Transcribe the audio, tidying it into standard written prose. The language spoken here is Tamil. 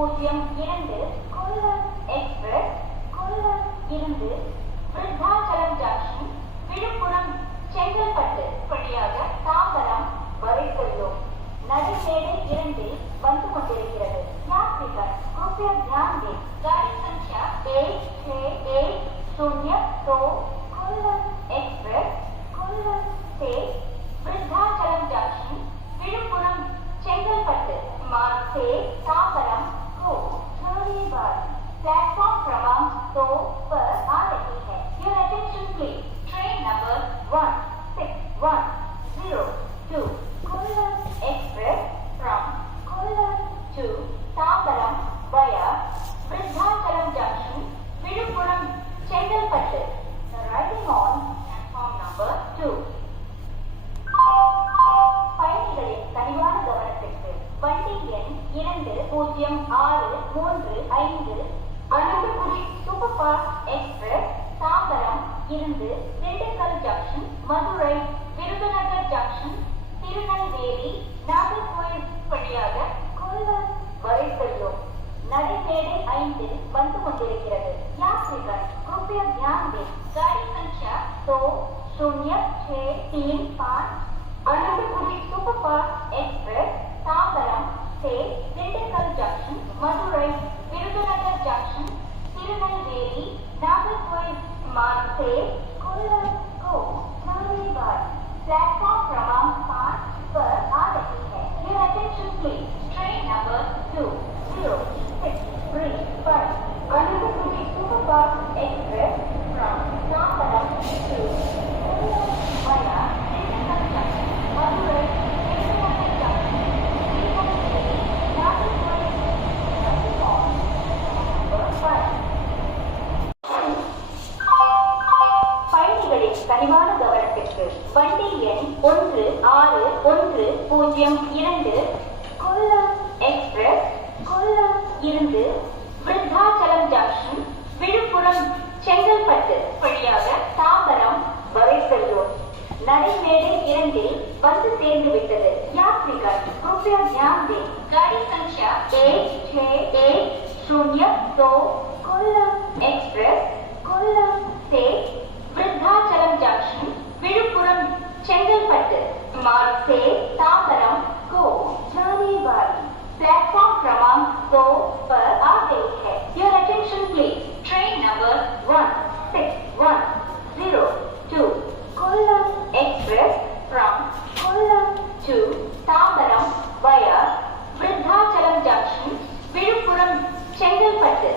02 கொல்லம் எக்ஸ்பிரஸ் கொல்லம் இருந்து விருத்தாச்சலம் ஜங்ஷன் விழுப்புரம் செங்கல்பட்டு வழியாக தாம்பரம் வரை செல்லும் நடுமேடை 2 வந்து கொண்டிருக்கிறது. यात्रीगण कृपया ध्यान दें, गाड़ी संख्या 1610 कोल्लम एक्सप्रेस कोल्लम से वृद्धाचलम जंक्शन विழுப்புரம் चेंगलपट्टू मार्ग से तांबरम को चलने वाली प्लेटफॉर्म क्रमांक 2 पर आ रही है. Your attention please. Train number 1610 Kollam express from Kollam to Tambaram via Vriddhachalam junction Villupuram Chengalpattu. Arriving on platform number 2. பயணிகளின் கனிவான கவனத்திற்கு வண்டி எண் 206335 Ananthapuri super fast express Tambaram இருந்து திண்டுக்கல் ஜங்ஷன், மதுரை, விருதுநகர் ஜங்ஷன், திருநெல்வேலி, நாகர்கோவில் வழியாக கொல்லம் வரை செல்லும் நடைமேடை 5 வந்து கொண்டிருக்கிறது. यात्रीगण कृपया ध्यान दें, गाड़ी संख्या 2065 अनंतपुरी सुपरफास्ट एक्सप्रेस तांबरम से दिंडकल जंक्शन, मदुरै, विरुधुनगर जंक्शन, तिरुनेलवेली, नागरकोइल मार्ग से कोल्लम को जाने वाली प्लेटफॉर्म क्रमांक 5 पर आ रही है. Your attention please. Train number 2065 Ananthapuri superfast express from Tambaram to Kollam via Dindigul junction, Madurai, Virudhunagar junction, Tirunelveli, Nagercoil. Arriving on number 5. பயணிகளின் கனிவான கவனத்திற்கு வண்டி எண் 1612 கொல்லம் எக்ஸ்பிரஸ் கொல்லம் இருந்து விருத்தாச்சலம் ஜங்ஷன் விழுப்புரம் செங்கல்பட்டு வழியாக தாம்பரம் வரை செல்லும் நடைமேடை 2 வந்து சேர்ந்து விட்டது. यात्रीगण कृपया ध्यान दें, गाड़ी संख्या 1610 कोल्लम एक्सप्रेस कोल्लम से वृद्धाचलम जंक्शन विழுப்புரம் चेंगलपट्टू मार्ग से तांबरम को जाने वाली प्लेटफॉर्म क्रमांक 2 पर आ गई है. Your attention please. Train number 1610 Kollam express from Kollam to Tambaram via Vriddhachalam junction Villupuram Chengalpattu